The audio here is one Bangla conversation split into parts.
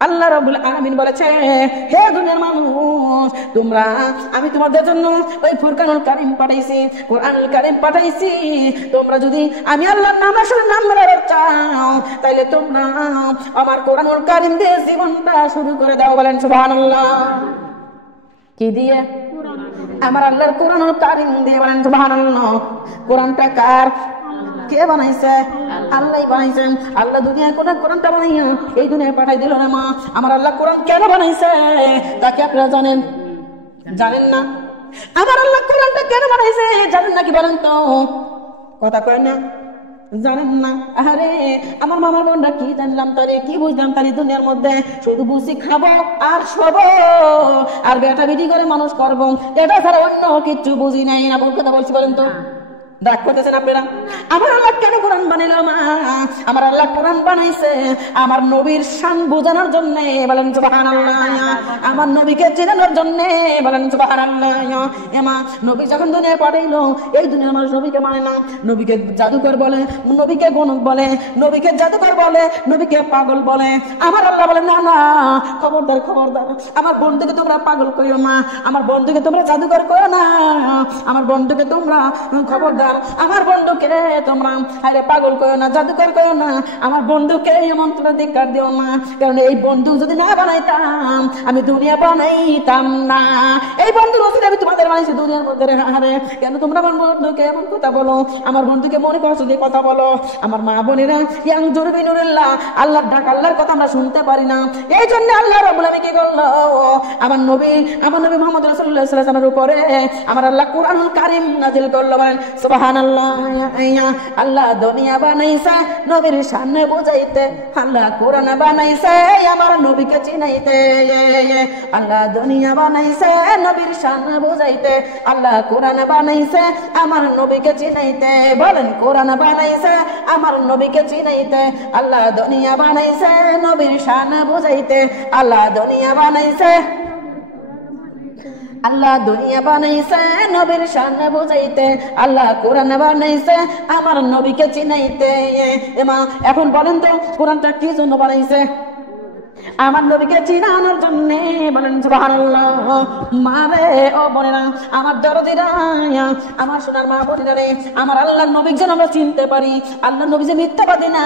আল্লাহ রাব্বুল আলামিন বলেছে, হে দুনিয়ার মানুষ, তোমরা আমি তোমাদের জন্য ওই ফুরকানুল কারীম পাঠাইছি, কোরআনুল কারীম পাঠাইছি। তোমরা যদি আমি আল্লাহর নাম আসলে নাম ধরে চাও, তাইলে তোমরা আমার কোরআনুল কারীম দিয়ে জীবনটা শুরু করে দাও। বলেন সুবহানাল্লাহ। কি দিয়ে? আমার আল্লাহর কোরআনুল কারীম দিয়ে। বলেন সুবহানাল্লাহ। কোরআনটা কার? কে বানাইছে? আল্লাহ বানাইছেন। আল্লাহ দুনিয়ার কোরআনটা বানাইয়া এই দুনিয়ায় পাঠাই দিল না মা। আমার আল্লাহ কোরআন কেন বানাইছে তাকে আপনারা জানেন? জানেন না? আমার আল্লাহ কোরআনটা কেন বানাইছে জানেন নাকি? বলেন তো, কথা কয় না, জানেন না? আরে আমার মামার বোনরা কি জানলাম তারে, কি বুঝলাম তারে, দুনিয়ার মধ্যে শুধু বুঝি খাবো আর শোবো আর বেটা বেটি করে মানুষ করবো, এটা ছাড়া অন্য কিছু বুঝি নাই। না ভুল কথা বলছি? বলেন তো, ডাক করতেছেন আপনারা? আমার আল্লাহ কেন কোরআন বানাইলো মা? আমার আল্লাহ কোরআন বানাইছে আমার নবীর শান বোঝানোর জন্য। বলেন সুবহানাল্লাহ। আমার নবীকে চেনানোর জন্য। বলেন সুবহানাল্লাহ। এমা নবী যখন দুনিয়ায় পাঠাইলো, এই দুনিয়ার মানুষ নবীকে মানে না, নবীকে জাদুকর বলে, নবীকে গণক বলে, নবীকে জাদুকর বলে, নবীকে পাগল বলে। আমার আল্লাহ বলে না না, খবরদার খবরদার, আমার বন্ধুকে তোমরা পাগল করিও না, আমার বন্ধুকে তোমরা জাদুকর করো না, আমার বন্ধুকে তোমরা খবরদার, আমার বন্ধুকে তোমরা আরে পাগল করো না, জাদুকর করো না, আমার বন্ধুকে মন্ত্র ধিক্কার দিও না। কারণ এই বন্ধু যদি না বানাইতাম আমি দুনিয়া বানাইতাম না। এই বন্ধুর ওসিলায় আমি তোমাদের বানাইছি দুনিয়ার মধ্যে। আরে কেন তোমরা আমার বন্ধুকে এমন কথা বলো? আমার বন্ধুকে মনে কষ্ট দিয়ে কথা বলো। আমার মা বোনেরা ইয়াং জরবি নুরুল্লাহ, আল্লাহর ডাক, আল্লাহর কথা আমরা শুনতে পারি না। এই জন্য আল্লাহ রাব্বুল আলামিন কি করলো? আমার নবী মুহাম্মদ রাসূলুল্লাহ সাল্লাল্লাহু আলাইহি ওয়াসাল্লামের উপরে আমার আল্লাহ কোরআনুল কারীম নাযিল করলো। বলেন সুবহানাল্লাহ। আল্লাহ দুনিয়া বানাইছে নবীর শানে বুঝাইতে, আল্লাহ কোরআন বানাইছে আমার নবীকে চিনাইতে। আল্লাহ দুনিয়া বানাইছে নবীর শানে বুঝাইতে, আল্লাহ কোরআন বানাইছে আমার নবীকে চিনাইতে। বলেন কোরআন বানাইছে আমার নবীকে চিনাইতে, আল্লাহ দুনিয়া বানাইছে নবীর শানে বুঝাইতে, আল্লাহ দুনিয়া বানাইছে, আল্লাহ দুনিয়া বানাইছে নবীর শান বুঝাইতে, আল্লাহ কোরআন বানাইছে আমার নবীকে চিনাইতে। এমা এখন বলেন তো কোরআনটা কি জন্য বানাইছে? আমার নবীকে চিনানোর জন্য। বলেন সুবহানাল্লাহ। মারে ও বোনেরা, আমার দরদিরা, আমার সোনার মা বোনেরা রে, আমার আল্লাহর নবীকে যেন আমরা চিনতে পারি। আল্লাহর নবী যে মিথ্যাবাদী না,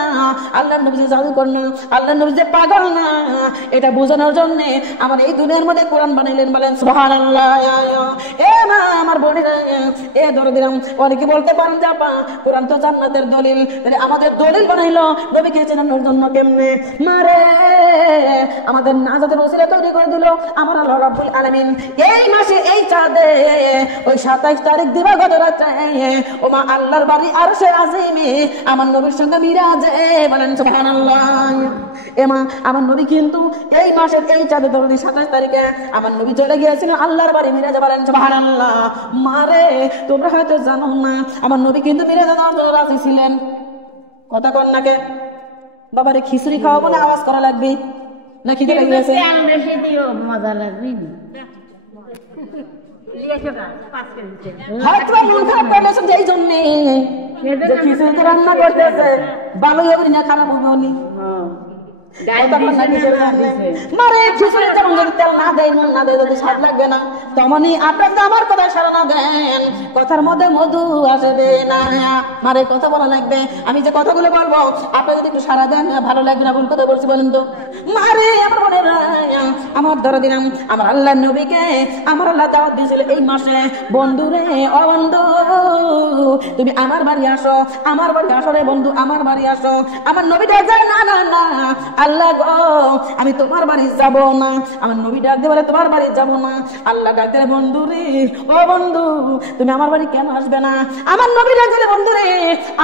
আল্লাহর নবী যে জাদুকর না, আল্লাহর নবী যে পাগল না, এটা বোঝানোর জন্য আমার এই দুনিয়ার মধ্যে কোরআন বানাইলেন। বলেন সুবহানাল্লাহ। এ মা আমার বোনেরা, এ দরদিরা, অনেকে বলতে পারেন যে আপা কোরআন তো জান্নাতের দলিল, তাহলে আমাদের দলিল বানাইলো নবীকে চেনানোর জন্য কেমনে? মারে আমাদের নাজাতের ওসিলা তৈরি করে দিল আমার আল্লাহ রাব্বুল আলামিন। এই মাসে এই চাঁদে ওই 27 তারিখ দিবাগত রাতে ও মা আল্লাহর বাড়ি আরশে আজিমে আমার নবীর সঙ্গে মিরাজে। বলেন সুবহানাল্লাহ। এমা আমার নবী কিন্তু এই মাসের এই চাঁদে ধরে 27 তারিখে আমার নবী চলে গিয়েছিলেন আল্লাহর বাড়ি মিরাজে। বলেন সুবহানাল্লাহ। মারে তোমরা হয়তো জানো না, আমার নবী কিন্তু মিরাজে রাজি ছিলেন। কথা কন নাকে বাবারে, খিচুড়ি খাওয়াবো না আওয়াজ করা লাগবে না? খিদে লেগে গেছে, মজা লাগবে। হয়তো মন খারাপ করলেছেন যে এই জন্যে খিচুড়ি রান্না করতেছে, ভালোই হবে না খারাপ হবে উনি। মারে খিচুড়ি যেমন যদি তেল না দেয়, নুন না দেয়, যদি স্বাদ লাগবে না, তেমনই আপনার তো আমার কথা সারা না দেন, কথার মধ্যে মধু আসবে না। মারে কথা বলা লাগবে, আমি যে কথাগুলো বলবো আপনি যদি একটু সারা দেন ভালো লাগবে না। ভুল কথা বলছি বলেন তো? মারে আমার মনে আমার ধরে দিলাম আমার আল্লাহ নবীকে আমার আল্লাহ দাওয়াত দিয়েছিল এই মাসে, বন্ধুরে ও বন্ধু তুমি আমার বাড়ি আসো, আমার বাড়ি আসো রে বন্ধু, আমার বাড়ি আসো। আমার নবী ডাক যায় না না না আল্লাহ গো আমি তোমার বাড়ি যাব না। আমার নবী ডাক দিয়ে বলে তোমার বাড়ি যাব না। আল্লাহ ডাক দিলে বন্ধু রে ও বন্ধু তুমি আমার বাড়ি কেন আসবে না? আমার নবী ডাক দিলে বন্ধু রে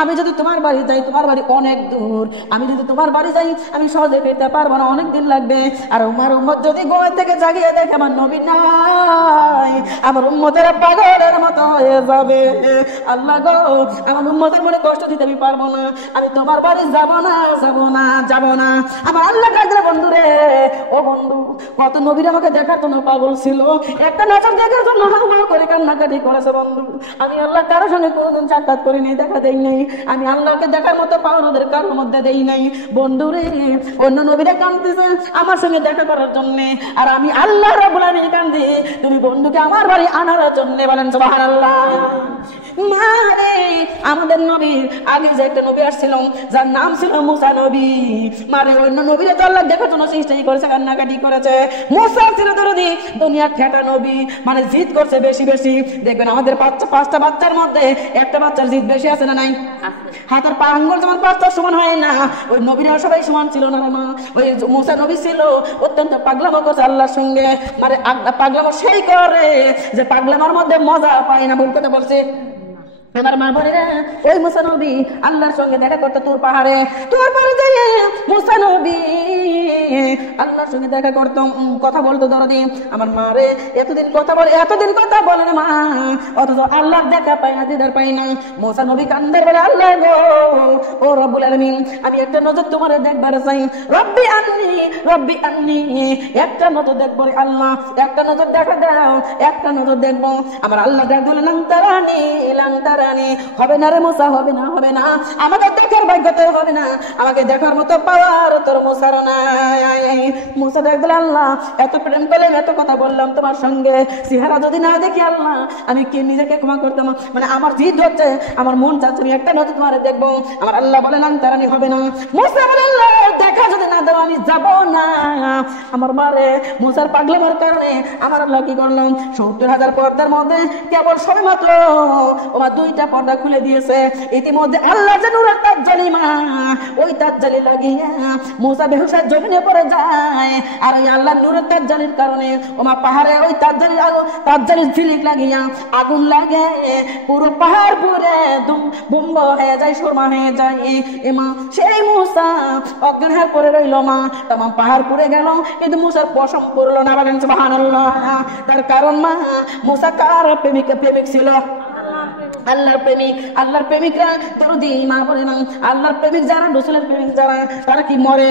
আমি যদি তোমার বাড়ি যাই, তোমার বাড়ি অনেক দূর, আমি যদি তোমার বাড়ি যাই আমি সহজে ফিরতে পারবো না, অনেক দিন লাগবে। আর আমার উম্মত যদি গোয়া থেকে জাগিয়ে দেখে আমার নবী নাই, আমার উম্মতেরা পাগলের মতো হয়ে যাবে। আল্লাহ গো আমার উম্মতের মনে কষ্ট দিতে আমি পারবো না, আমি তোমার বাড়ি যাব না, যাব না, যাব না। আমার আল্লাহ ডাক দিলে বন্ধু রে ও বন্ধু, কত নবীর আমাকে দেখার জন্য পাগল ছিল, একটা নজর দেখার জন্য হাওয়া করে কান্নাকাটি করেছে বন্ধু। আমি আল্লাহ কারোর সঙ্গে কোনোদিন সাক্ষাৎ করিনি, দেখা দেই নাই। আমি আল্লাহকে দেখার মতো পাওয়ার ওদের কারোর মধ্যে দেই নাই। বন্ধু রে, অন্য নবীরা কাঁদতেছে আমার সঙ্গে দেখা করার জন্য, আর আমি আল্লাহ রাব্বুল আলামিন কাঁদি তুমি বন্ধুকে আমার বাড়ি আনার জন্য। বলেন সুবহানাল্লাহ। মারে আমাদের নবীর আগে যে একটা নবী আসছিল যার নাম ছিল মুসা নবী, মারে অন্য নবীরা তো আল্লাহ দেখার জন্য চেষ্টাই করেছে, কান্নাকাটি করেছে। মুসা ছিল দরদি, দুনিয়ার ঠেটা নবী, মানে জিদ করছে বেশি বেশি। দেখবেন আমাদের পাঁচটা বাচ্চার মধ্যে একটা বাচ্চার জিদ বেশি আছে না নাই? হাতের পা আঙ্গুল যেমন পাঁচটার সমান হয় না, ওই নবীরা সবাই সমান ছিল না রে মা। ওই মুসা নবী ছিল অত্যন্ত পাগলামো করছে আল্লাহর সঙ্গে, মানে পাগলামো সেই করে যে পাগলামোর মধ্যে মজা পায় না। বলতে বলছে আমার মা বলে ওই মুসা নবী আল্লাহর সঙ্গে দেখা করতে তোর পাহাড়ে যাইয়ে মুসা নবী আল্লাহর সঙ্গে দেখা করতো, কথা বলতো দরদি। আমার মা রে এতদিন কথা বলে না মা, অথচ আল্লাহর দেখা পাই না, দিদার পাই না। মুসা নবী কান্দের বলে আল্লাহ গো, ও রব্বুল আলামিন, আমি একটা নজর তোমার দেখবার চাই। রব্বি আন্নি, একটা নজর দেখবো রে আল্লাহ, একটা নজর দেখা দাও, একটা নজর দেখবো। আমার আল্লাহ দেখ বলে লাংতারানি হবে না রে মুসা, হবে না, আমাকে দেখার ভাগ্যতে হবে না, আমাকে দেখার মতো পাওয়ার তোর মুসার নাই। মুসা দেখ বলে আল্লাহ, এত প্রেম করলাম, এত কথা বললাম তোমার সঙ্গে, চেহারা যদি না দেখি আল্লাহ আমি কি নিজেকে ক্ষমা করতাম? মানে আমার জিদ হচ্ছে, আমার মন চাচ্ছে আমি একটা নজর তোমার দেখবো। আমার আল্লাহ বলে লাংতারানি হবে না। মুসা বলে আল্লাহ দেখা যদি না দাও আমি যাব না। আমার মারে মুসার পাগলামের কারণে আমার আল্লাহ কি করলাম, 70,000 পর্দার মধ্যে কেবল সবে মাত্র ওমা 2টা পর্দা খুলে দিয়েছে। ইতিমধ্যে আল্লাহ যে নূরের তাজ্জালি মা, ওই তাজ্জালি লাগিয়ে মুসা বেহুশের জমিনে পড়ে যায়। আর ওই আল্লাহর নূরের তাজ্জালির কারণে ওমা পাহাড়ে ওই তাজ্জালির ঝিলিক লাগিয়া আগুন লাগে, পুরো পাহাড় পুরে বুম্ব হয়ে যায়, সুরমা হয়ে যায়। এমা সেই মুসা অজ্ঞান হয়ে পড়ে রইল মা, তোমার পাহাড় পুড়ে গেল কিন্তু মুসার পশম পড়লো না। বলেন সুবহানাল্লাহ। তার কারণ মা মুসা কার প্রেমিক ছিল? আল্লাহর প্রেমিকরা দরদি মা বলে না, আল্লাহর প্রেমিক যারা, রাসূলের প্রেমিক যারা, তারা কি মরে?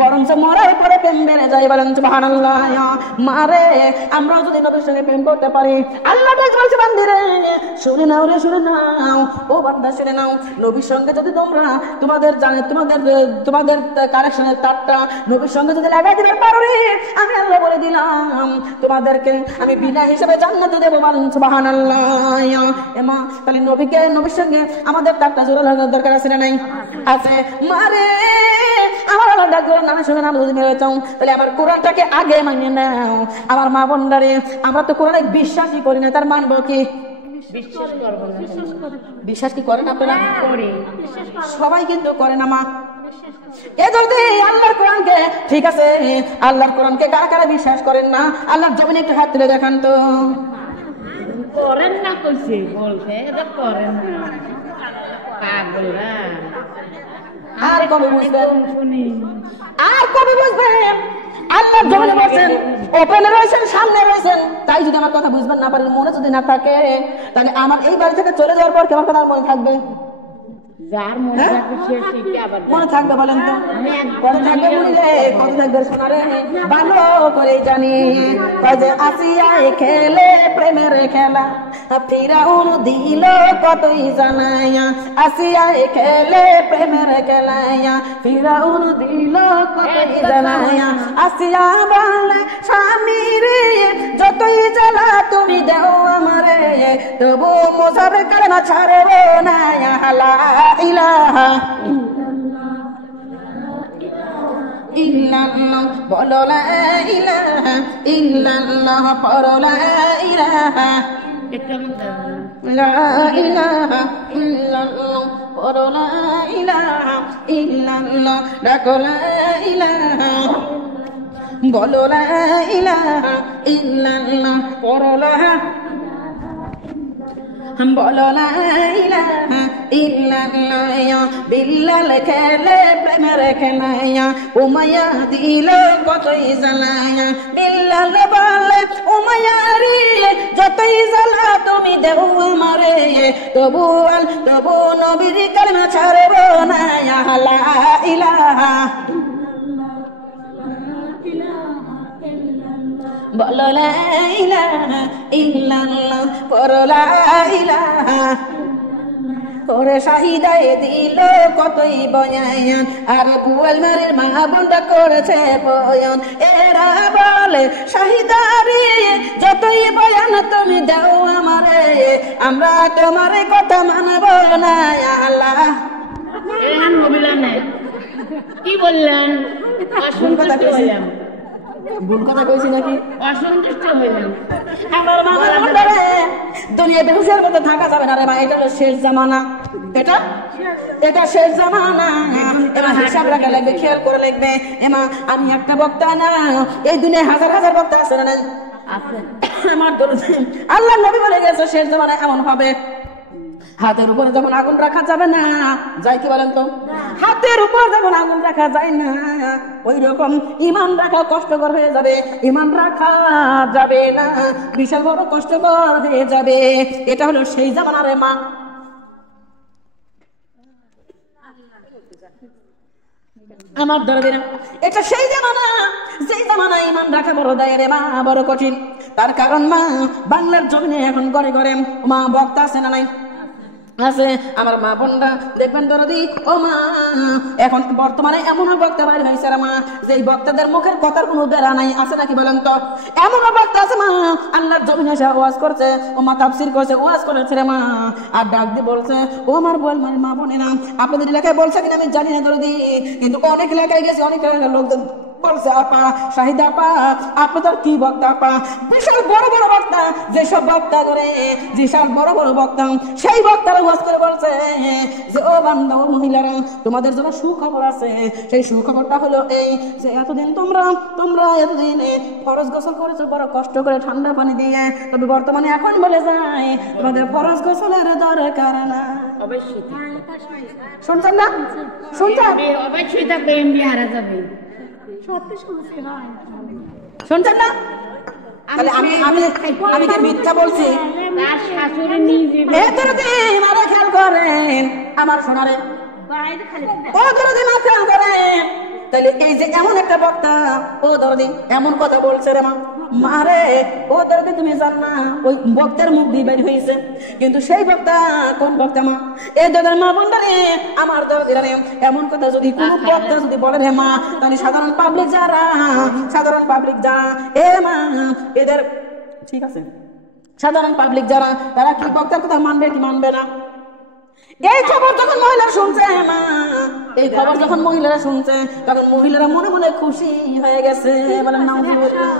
বরঞ্চ মরার পরে প্রেম বেড়ে যায়। বলেন সুবহানাল্লাহ। মারে আমরা যদি নবীর সঙ্গে প্রেম করতে পারি, আল্লাহ বলছে বান্দিরে শুনে নাও রে, শুনে নাও ও বান্দা, শুনে নাও, নবীর সঙ্গে যদি তোমরা তোমাদের কানেকশনের তারটা নবীর সঙ্গে যদি লাগাই দিতে পারো রে, আমি আল্লাহ বলে দিলাম তোমাদেরকে আমি বিনা হিসেবে জান্নাতে দেবো। বলেন সুবহানাল্লাহ। এমা তাহলে নবীর সঙ্গে আমাদের তারটা জোড়া লাগানোর দরকার আছে না নাই? আছে। মারে আমার আল্লাহ ডাক নামের সঙ্গে নাম যদি মেরে চাও, তাহলে আমার কোরআনটাকে আগে মানিয়ে নাও। আমার মা বোনদারে, আমরা তো কোরআনে বিশ্বাসই করি না, তার মানবো কি? বিশ্বাস কি করেন আপনারা? সবাই কিন্তু করে না মা। এ যদি আল্লাহর কোরআনকে, ঠিক আছে, আল্লাহর কোরআনকে কারা কারা বিশ্বাস করেন না? আল্লাহর জমিনে একটু হাত তুলে দেখান তো। করেন না কইছে, বলছে করেন না, পাগল না। আর কবে বুঝবেন? আল্লাহর জমিনে বসেন, ওপেনে রয়েছেন, সামনে রয়েছেন, তাই যদি আমার কথা বুঝবেন না পারেন, মনে যদি না থাকে, তাহলে আমার এই বাড়ি থেকে চলে যাওয়ার পর কেমন কথা মনে থাকবে? যার মনে থাকবে সে শিখে আবার মনে থাকবে। বলেন তো কত থাকবে? বললে কত থাকবে? শোনারে ভালো করে জানি যে আসিয়ায় খেলে প্রেমের খেলা, ফিরাউন দিল কতই জানাইয়া। আসিয়ায় খেলে প্রেমের খেলাইয়া, ফিরাউন দিল কতই জানাইয়া। আসিয়া বলে স্বামী রে যতই জ্বালা তুমি দেও আমারে, তবু মুসার কালেমা ছাড়বো না। লা ইলাহা ইল্লাল্লাহ, বলো লা ইলাহা ইল্লাল্লাহ, পড়ো লা ইলাহা ইল্লাল্লাহ, পড়ো লা ইলাহা ইল্লাল্লাহ, ডাকো লা ইলাহা, বলো লা ইলাহা ইল্লাল্লাহ, পড়ো লা, বলো লা ইলাহা ইল্লাল্লাহ। বিল্লাল খেলে প্রেমের খেলাইয়া, উমাইয়া দিল কতই জ্বালাইয়া। বিল্লাল বলে উমাইয়া রে যতই জ্বালা তুমি দেও আমারে, তবু নবীর কালেমা ছাড়বো না। লা ইলাহা বলো লা ইলাহা ইল্লাল্লাহ, পড়ো লা ইলাহা। ওরে শাহিদায় দিল কতই বয়ান, আর বুয়াল মারের মা বোনটা করেছে বয়ান। এরা বলে শাহিদারি যতই বয়ান তুমি দাও আমারে, আমরা তোমার কথা মানব না আল্লাহ। কি বললেন? অসন্তুষ্ট হইলাম। ভুল কথা কইছি নাকি? অসন্তুষ্ট হইলাম। আমার মামার বন্ধরে দুনিয়া বেহুশের মতো থাকা যাবে না রে মা, এটা হলো শেষ জামানা। এটা শেষ জামানা। এমা হিসাব রাখা লাগবে, খেয়াল করে লাগবে। এমা আমি একটা বক্তা না, এই দুনিয়ায় হাজার হাজার বক্তা আছে না? আমার আল্লাহ নবী বলে গেছে শেষ জামানায় এমন হবে, হাতের উপরে যখন আগুন রাখা যাবে না, যাই কি বলেন তো, হাতের উপর যখন আগুন রাখা যায় না, ওই রকম ইমান রাখা কষ্টকর হয়ে যাবে। ইমান রাখা যাবে না, বিশাল বড় কষ্টকর হয়ে যাবে। এটা হলো সেই জামানার মা। আমার দরদিরা, এটা সেই জামানা, যেই জামানা ইমান রাখা বড় দায় রে মা, বড় কঠিন। তার কারণ মা, বাংলার জমিনে এখন ঘরে ঘরে মা বক্তা আছে না নাই? আছে। আমার মা বোনরা দেখবেন দরদি, ও মা, এখন বর্তমানে এমন বক্তা বাইরে হয়েছে মা, যে বক্তাদের মুখের কথার কোনো বেড়া নাই, আছে নাকি বলেন তো? এমন বক্তা আছে মা, আল্লাহর জমিনে এসে ওয়াজ করছে, ও মা তাফসীর করছে, ওয়াজ করেছে রে মা, আর ডাক দিয়ে বলছে, ও আমার বল মানে মা বোনেরা, আপনাদের এলাকায় বলছে কিনা আমি জানি না দরদি, কিন্তু অনেক এলাকায় গেছে, অনেক এলাকার লোকজন বলছে, আপা শাহিদা আপা আপনাদের কি বক্তা আপা, বিশাল বড় বড় বক্তা, যেসব বক্তা করে বিশাল বড় বড় বক্তা, সেই বক্তারা ওয়াজ করে বলছে যে ও বান্দা, ও মহিলারা, তোমাদের জন্য সুখবর আছে। সেই সুখবরটা হলো এই যে এতদিন তোমরা এতদিন ফরজ গোসল করেছো বড় কষ্ট করে ঠান্ডা পানি দিয়ে, তবে বর্তমানে এখন বলে যায় তোমাদের ফরজ গোসলের দরকার না। অবশ্যই শুনছেন না? শুনছেন? অবশ্যই থাকবে, এমনি হারা যাবে। শুনছেন না? তাহলে আমি কি মিথ্যা বলছি? তার শাশুড়ি নিজে খেয়াল করেন আমার সোনারে, ও দরদি মা খেয়াল করেন। তাহলে এই যে এমন একটা বক্তা, ও দরদি এমন কথা বলছে রে মা, মারে ও দরদি তুমি জান না, ওই বক্তার মুখ দিয়ে বের হয়েছে, কিন্তু সেই বক্তা কোন বক্তা মা? এই দাদার মা বন্ধরে, আমার দরদিরা এমন কথা যদি কোন বক্তা যদি বলে রে মা, তাহলে সাধারণ পাবলিক যারা এ মা, এদের ঠিক আছে, সাধারণ পাবলিক যারা, তারা কি বক্তার কথা মানবে কি মানবে না? এই খবর যখন মহিলারা শুনছে মা, এই খবর যখন মহিলারা শুনছে, তখন মহিলারা মনে মনে খুশি হয়ে গেছে, বলেন নাউজুবিল্লাহ,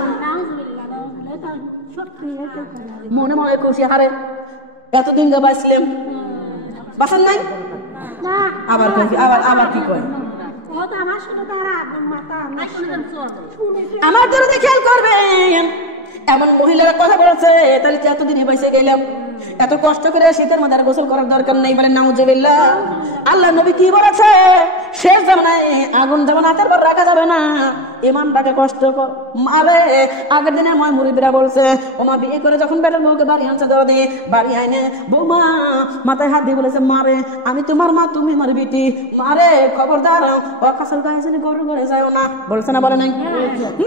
মনে মনে খুশি। হারে এতদিন যে বাঁচলাম, বাঁচান নাই, আবার কি কয়? আমার দরদি খেয়াল করবেন, এমন মহিলারা কথা বলছে, তাহলে কি এতদিনে বেঁচে গেলাম? এত কষ্ট করে শীতের মধ্যে গোসল করার দরকার নেই, বলেন নাউজুবিল্লাহ। আল্লাহ নবী কি বলেছে? শেষ জামানায় আগুন যেমন হাতের পর রাখা যাবে না, ইমানটাকে কষ্ট কর মারে। আগের দিনে আমার মুরিদরা বলছে, ও মা বিয়ে করে যখন বেটার বউকে বাড়ি আনছে, দরদি বাড়ি আইনে বৌমা মাথায় হাত দিয়ে বলেছে, মারে আমি তোমার মা, তুমি আমার বিটি, মারে খবরদার ও কাছাল গায়ে গরু ঘরে যাও না, বলছে না বলে নাই?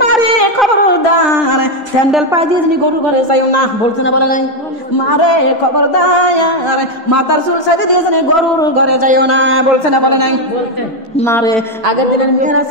মারে খবরদার স্যান্ডেল পায়ে দিয়ে যিনি গরু ঘরে যাও না, বলছে না বলে নাই? মারে খবরদার মাথার চুল সাইডে দিয়ে যিনি গরুর ঘরে যাইও না, বলছে না বলে নাই? মারে আগের দিনের মেয়েরা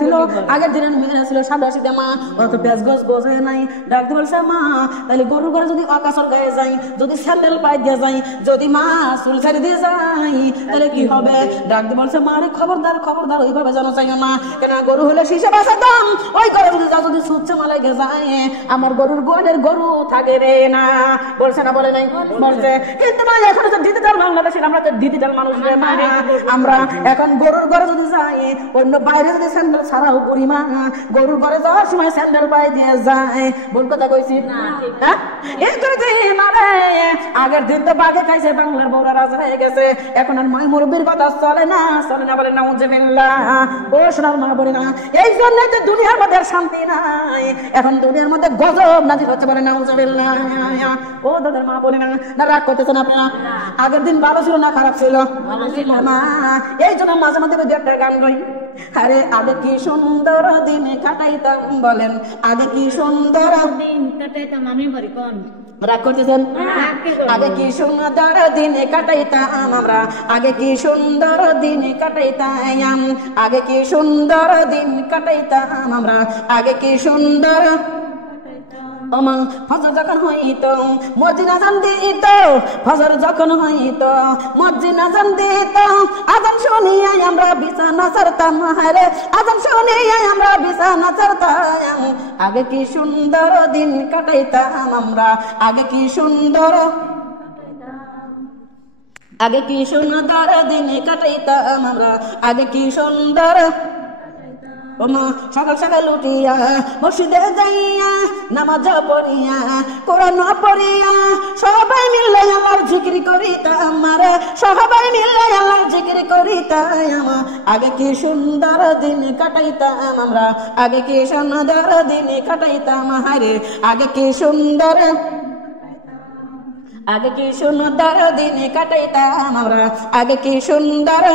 ছিল সাদা সিধে মা, অত পেঁয়াজ গোছ বোঝে নাই, ডাকতে বলছে মা তাহলে গরুর ঘরে যদি অকাছর গায়ে যাই, যদি স্যান্ডেল পায়ে দিয়ে যাই, যদি মা চুল সাইডে দিয়ে যাই, তাহলে কি হবে? ডাকতে বলছে মারে খবরদার ওইভাবে জানো চাই না, কেন গরু হলে শিশে বাসা দাম, ওই ঘরে যদি যাও, যদি সুচ্ছে মালাই গে যায়, আমার গরুর গোয়ালের গরু থাকে রে না, বলছে না বলে নাই? বলছে। কিন্তু মা এখন তো ডিজিটাল বাংলাদেশের, আমরা তো ডিজিটাল মানুষ, আমরা এখন গরুর ঘরে যদি যাই, অন্য বাইরে যদি স্যান্ডেল ছাড়াও করি মা, গরুর ঘরে যাওয়ার সময় স্যান্ডেল পায়ে দিয়ে যায়, ভুল কথা কইছি? হ্যাঁ, এই করে মারে আগের দিন তো বাঘে খাইছে, বাংলার বউরা রাজা হয়ে গেছে, এখন আর মাই মুরব্বির কথা চলে না বলে নাউজুবিল্লাহ। ও সোনার মা বলে না, এই জন্য তো দুনিয়ার মধ্যে শান্তি নাই, এখন দুনিয়ার মধ্যে গজব নাজিল হচ্ছে, বলে নাউজুবিল্লাহ। ও দাদার মা বলে না, রাগ করতেছেন আপনারা? আগের দিন ভালো ছিল না খারাপ ছিল? এই জন্য মাঝে মাঝে একটা গান গাই, আরে আগে কি সুন্দর দিন কাটাইতাম, বলেন আগে কি সুন্দর দিন কাটাইতাম। আমি বলি কোন রাগ করতেছেন? আগে কি সুন্দর দিন কাটাইতাম আমরা, আগে কি সুন্দর দিন কাটাইতাম, আগে কি সুন্দর দিন কাটাইতাম আমরা, আগে কি সুন্দর। ওমা ফজর যখন হইতো মসজিদ আজান দিত, ফজর যখন হইতো মসজিদ আজান দিত, আজান শুনিয়া আমরা বিছানা ছাড়তাম, হায়রে আজান শুনিয়া আমরা বিছানা ছাড়তাম। আগে কি সুন্দর দিন কাটাইতাম আমরা, আগে কি সুন্দর, আগে কি সুন্দর দিন কাটাইতাম আমরা, আগে কি সুন্দর। ওমা সকাল সকাল উঠিয়া মসজিদে যাইয়া নামাজ পড়িয়া কোরআন পড়িয়া সবাই মিলে আল্লাহর জিকির করিতাম, আরে সবাই মিলে আল্লাহর জিকির করিতাম। আগে কি সুন্দর দিন কাটাইতাম আমরা, আগে কি সুন্দর দিন কাটাইতাম, হায়রে আগে কি সুন্দর, আগে কি সুন্দর দিন কাটাইতাম আমরা, আগে কি সুন্দর।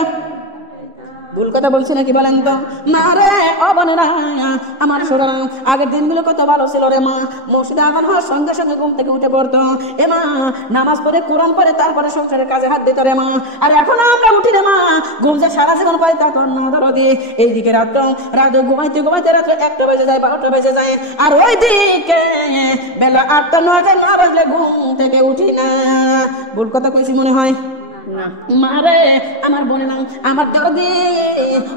ভুল কথা বলছি নাকি বলেন তো? মারে অবনেরা আমার সোনারা, আগের দিনগুলো কত ভালো ছিল রে মা। মসজিদে আজান হওয়ার সঙ্গে সঙ্গে ঘুম থেকে উঠে পড়তো এ মা, নামাজ পড়ে কোরআন পড়ে তারপরে সংসারের কাজে হাত দিত রে মা। আর এখন আমরা উঠি রে মা, ঘুম যে সারা জীবন পাই তা তোর না ধরো দিয়ে। এইদিকে রাত ঘুমাইতে ঘুমাইতে রাত্রে 1টা বেজে যায়, 12টা বেজে যায়, আর ওইদিকে বেলা 8টা 9টা না বাজলে ঘুম থেকে উঠি না। ভুল কথা কইছি মনে হয়? মারে আমার বোনেরা, আমার দরদি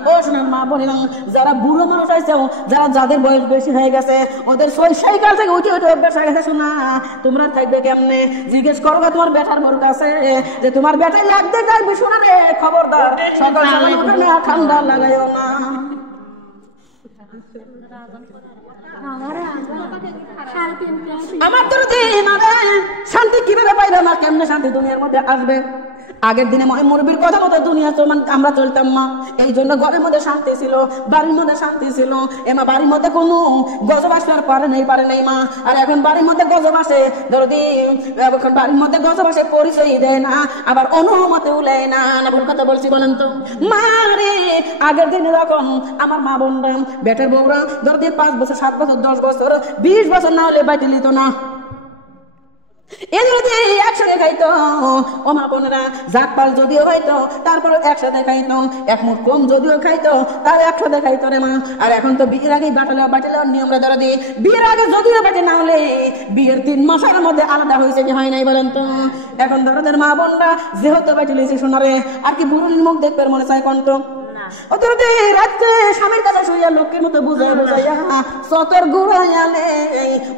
ও শোনার মা বোনেরা, যারা বুড়ো মানুষ আছে, যারা যাদের বয়স বেশি হয়ে গেছে, ওদের সাইকেল থেকে উঠে উঠে অভ্যাস হয়ে গেছে। শোনা তোমরা থাকবে কেমনে? জিজ্ঞেস করবে তোমার বেটার বোর কাছে যে তোমার বেটা লাগতে থাকবে। শোনা রে খবরদার, সকাল সকাল উঠে না ঠান্ডা লাগাইও না। আমার দরদি মারে শান্তি কিভাবে পাইবে মা? কেমনে শান্তি দুনিয়ার মধ্যে আসবে? আগের দিনে মুরব্বীর কথা মতো দুনিয়া আমরা চলতাম মা, এই জন্য ঘরের মধ্যে শান্তি ছিল, বাড়ির মধ্যে শান্তি ছিল। এমা বাড়ির মধ্যে কোনো গজব আসবার পারে নেই মা। আর এখন বাড়ির মধ্যে গজব আসে, ধরদি এখন বাড়ির মধ্যে গজব আসে, পরিচয় দেয় না, আবার অনুমতি উলেয় না। ভুল কথা বলছি বলেন তো? মা রে আগের দিনে যখন আমার মা বোনরা বেটার বউরা ধরদি 5 বছর 7 বছর 10 বছর 20 বছর না হলে বাইতে নিত না, একসাথে খাইতো। ও মা বোনেরা জাত পাল যদিও খাইতো তারপরে একসাথে খাইতো, এক মুঠ কম যদিও খাইতো তার একসাথে খাইতো রে মা। আর এখন তো বিয়ের আগেই বাটালে নিয়মরা ধরে দিই। বিয়ের আগে যদিও বাটে না হলে বিয়ের 3 মাসের মধ্যে আলাদা হয়েছে কি হয় নাই বলেন তো? এখন ধরনের মা বোনরা যেহেতু বাটে লিয়েছে সোনারে, আর কি বুড়ির মুখ দেখবে মনে চায় কন্ত? রাত্রে স্বামীর কাছে শুইয়া লোকের মতো বুঝাইয়া সতর ঘুরাইয়ালে।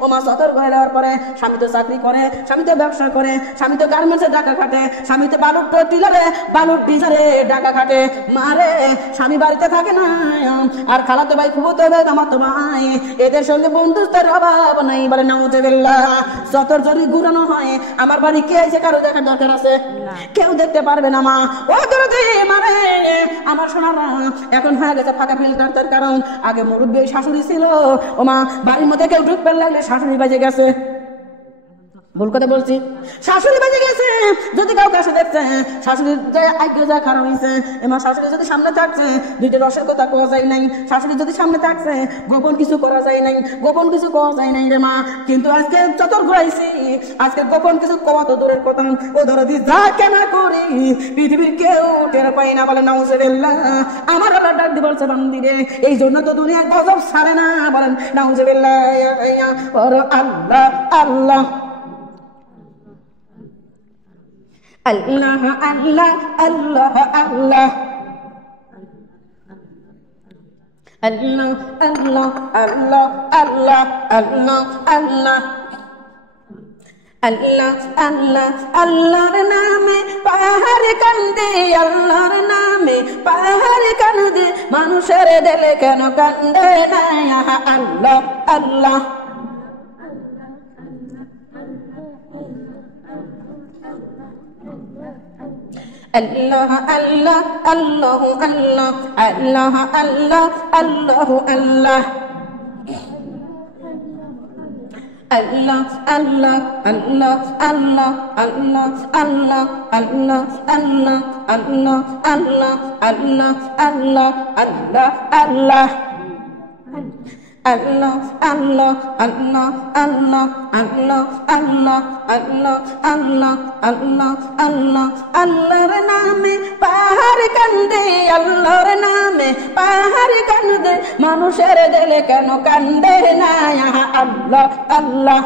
ও মা সতর ঘুরে দেওয়ার পরে স্বামী তো চাকরি করে, স্বামী তো ব্যবসা করে, স্বামী তো গার্মেন্টসে টাকা খাটে, স্বামী তো বালুর টিলারে টাকা খাটে। মারে স্বামী বাড়িতে থাকে না, আর খালাতো ভাই ফুফুতো ভাই মামাতো ভাই এদের সঙ্গে বন্ধুত্বের অভাব নাই বলে নাউজুবিল্লাহ। সতর যদি ঘুরানো হয় আমার বাড়ি কে আছে কারো দেখার দরকার আছে? কেউ দেখতে পারবে না মা। ও দরদি মারে আমার সোনা এখন হয়ে গেছে ফাঁকা ফিল্টার। তার কারণ আগে মুরব্বী শাশুড়ি ছিল, ও মা বাড়ির মধ্যে কেউ ঢুকতে লাগলে শাশুড়ি বাজে গেছে। ভুল কথা বলছি? শাশুড়ি বাজে গেছে। যদি কাউ কাছে দেখছে শাশুড়ি আগে যা খারাপ হয়েছে, এমা শাশুড়ি যদি সামনে থাকছে 2টা রসের কথা কোয়া যায় নাই। শাশুড়ি যদি সামনে থাকছে গোপন কিছু করা যায় নাই, গোপন কিছু কোয়া যায় নাই রে মা। কিন্তু আজকে চতর ঘুরাইছি, আজকে গোপন কিছু কোয়া তো দূরের কথা, ও ধরো দি যা কেন করি পৃথিবীর কেউ টের পাই না বলে নাউজুবিল্লাহ। আমার আল্লাহ ডাক দি বলছে বান্দি রে, এই জন্য তো দুনিয়ার গজব ছাড়ে না বলেন নাউজুবিল্লাহ। আল্লাহ আল্লাহ আল্লাহ আল্লাহ আল্লাহ আল্লাহ আল্লাহ আল্লাহ আল্লাহ আল্লাহ আল্লাহ আল্লাহ আল্লাহ আল্লাহ আল্লাহর নামে পাহাড় কান্দে, আল্লাহর নামে পাহাড় কান্দে, মানুষের দিলে কেন কান্দে না? আল্লাহ আল্লাহ আল্লাহ আল্লাহ আল্লাহ আল্লাহ আল্লাহ আল্লাহ আল্লাহ আল্লাহ Allah, Allah, Allah, Allah, Allah, Allah, Allah, Allah, Allah, Allah, Allah, Allah, Allah, Allah. Allah, Allah, Allah, Allah, Allah, Allah, Allah, Allah, Allah, Allah, Allahর নামে পাহাড় কান্দে, আল্লাহর নামে পাহাড় কান্দে, মানুষের দিলে কেন কান্দে না? আল্লাহ, আল্লাহ।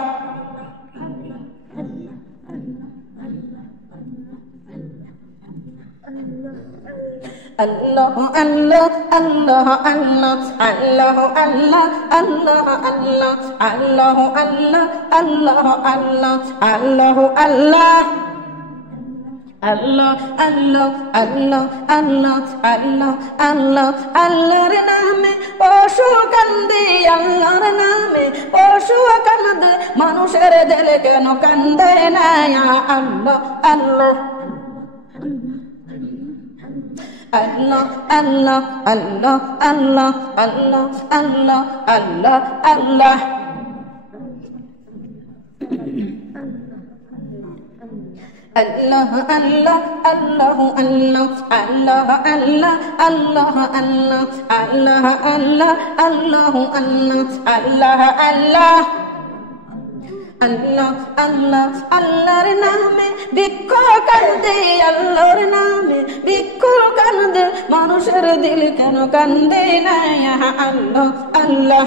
Allah, Allah, Allah, Allah, Allah, Allah, Allah, Allah, Allah, Allah, Allah, Allah, Allah, Allah. Allah, Allah, Allah, Allah, Allah, Allah, Allahর নামে পশু কান্দে, আল্লাহর নামে পশু কান্দে, মানুষের দিলে কেন কান্দে না? আল্লাহ, আল্লাহ। Allah, Allah, Allah, Allah, Allah, Allah, Allah, Allah. Allah, Allah, Allah, Allah, Allah, Allah, Allah, Allah, Allah, Allah, Allah, Allah, Allah. Allah, Allah, Allahর নামে বৃক্ষ কান্দে, আল্লাহর নামে বৃক্ষ কান্দে, মানুষের দিল কেন কান্দে না? আল্লাহ, আল্লাহ।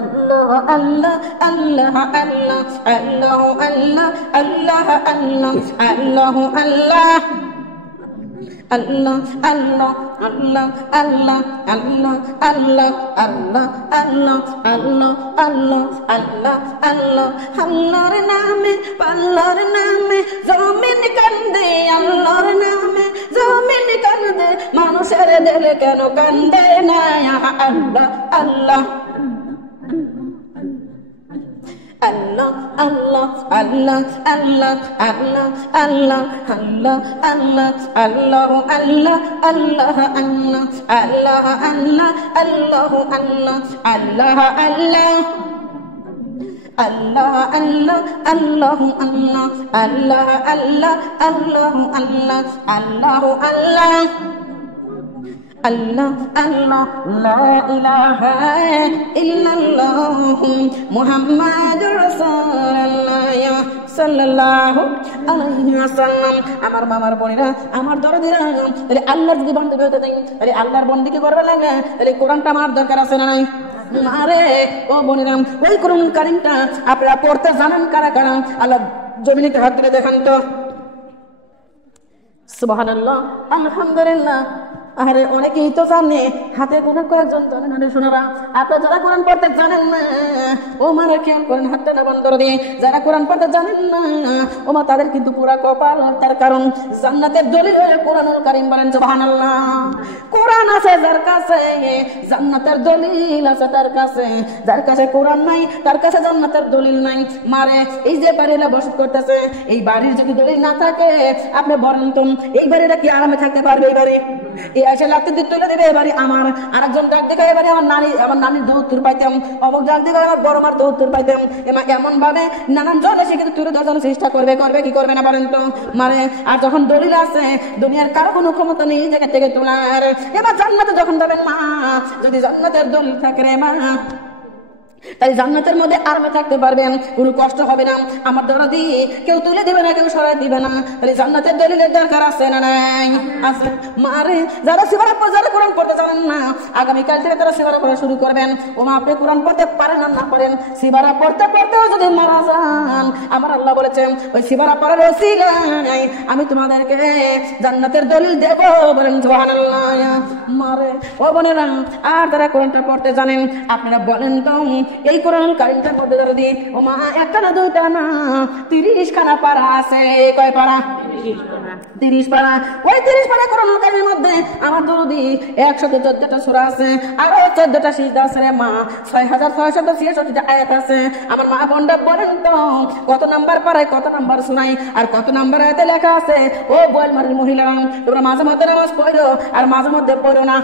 Allah, Allah, Allah, Allah, Allah, Allah, Allah, Allah, Allah, Allah. Allah, Allah, Allah, Allah, Allah, Allah, Allah, Allah, Allah, Allah, Allah, Allah, Allahর নামে আল্লাহর নামে জমিন কান্দে, আল্লাহর নামে জমিন কান্দে, মানুষের দিলে কেন কান্দে না? আল্লাহ, আল্লাহ। Allah, Allah, Allah, Allah, Allah, Allah, Allah, Allah, Allah, Allah, Allah, Allah, Allah, Allah, Allah, Allah, Allah, Allah. Allah, Allah, Allah, Allah, Allah, Allah, Allah, Allah, Allah, Allah. Allah, Allah, la ilaha illallah, Muhammadur Rasulullah sallallahu alaihi wasallam. আমার মামার বোনেরা, আমার দরদিরা, তাহলে আল্লাহর যদি বন্ধু হতে চাই, তাহলে আল্লাহর বন্দিকে করবে লাগে, তাহলে কোরআনটা আমার দরকার আছে না নাই? আরে ও বোনেরা, ওই কোরআন কারীমটা আপনারা পড়তে জানেন কারা কারা? আল্লাহ জমিনে হাত তুলে দেখান তো। সুবহানাল্লাহ, আলহামদুলিল্লাহ। আরে অনেকেই তো জানে, হাতে কোনো কয়েকজন জানেন না শোনারা। আপনারা যারা কোরআন পড়তে জানেন না, ও মারা কেমন করেন হাতটা না বন্ধ করে দিয়ে। যারা কোরআন পড়তে জানেন না, ও মা তাদের কিন্তু পুরা কপাল। তার কারণ জান্নাতের দলিল কোরআনুল কারীম, বলেন সুবহানাল্লাহ। কোরআন আছে যার কাছে, জান্নাতের দলিল আছে তার কাছে। যার কাছে কোরআন নাই, তার কাছে জান্নাতের দলিল নাই। মারে এই যে বাড়িটা বসত করতেছে, এই বাড়ির যদি দলিল না থাকে, আপনি বলেন তো এই বাড়িটা কি আরামে থাকতে পারবে? এই বাড়ি এসে লাগতে দিতে তুলে দেবে এবারে আমার। আরেকজন ডাক দিকে এবারে আমার নানির দৌত্তর পাইতাম, অমুক ডাক দিকে আমার বড় মার দৌত্তর পাইতাম। এমন ভাবে নানান জন এসে কিন্তু তুলে ধরার চেষ্টা করবে কি করবে না বলেন তো? মারে আর যখন দলিল আছে, দুনিয়ার কারো কোনো ক্ষমতা নেই এই জায়গা থেকে তোলার। এবার জান্নাতে যখন যাবেন মা, যদি জান্নাতের দলিল থাকে রে মা, তাই জান্নাতের মধ্যে আরামে থাকতে পারবেন, কোনো কষ্ট হবে না। আমার দ্বারা দিয়ে কেউ তুলে দিবে না, কেউ সরাই দিবে না। তাহলে জান্নাতের দলিলের দরকার আছে না নাই? আছে। মারে যারা যারা কোরআন পড়তে জানেন না, আগামীকাল থেকে তারা সিবারা পড়া শুরু করবেন। ও মা, আপনি কোরআন পড়তে পারেন না পারেন, সিবারা পড়তে পড়তেও যদি মারা যান, আমার আল্লাহ বলেছেন ওই সিবারা পড়ার ওসিলায় আমি তোমাদেরকে জান্নাতের দলিল দেব, বলেন সুবহানাল্লাহ। মারে ও বোনেরা, আর যারা কোরআনটা পড়তে জানেন, আপনারা বলেন তো এই কোরআনুল কারীমটার মধ্যে যদি ও মা একটা না দুইটা না 30 খানা পারা আছে। কয় পারা? 30 পারা। ওই 30 পারা কোরআনুল কারীমের মধ্যে আমার দরুদি 114টা সূরা আছে, আর 14টা সিজদা আছে রে মা, 6666টা আয়াত আছে। আমার মা বোনরা বলেন তো কত নাম্বার পারায় কত নাম্বার শোনাই আর কত নাম্বার আয়াতে লেখা আছে? ও বোয়ালমারির মহিলারা, তোমরা মাঝে মধ্যে নামাজ পড়ো আর মাঝে মধ্যে পড়ো না।